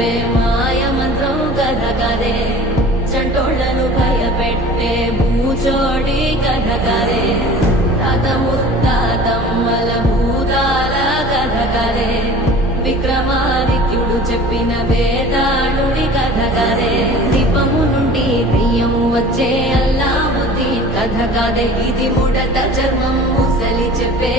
చెప్పే మాయ మంత్రం కథ కదే చంటోళ్లను భయపెట్టే భూచోడి కథ కదే తాత ముత్తాతమ్మల భూతాల కథ కదే విక్రమాదిత్యుడు చెప్పిన వేదాళుడి కథ కదే దీపము నుండి దెయ్యం వచ్చే అల్లావుద్దీన్ కథ కదే ఇది ముడత చర్మం ముసలి చెప్పే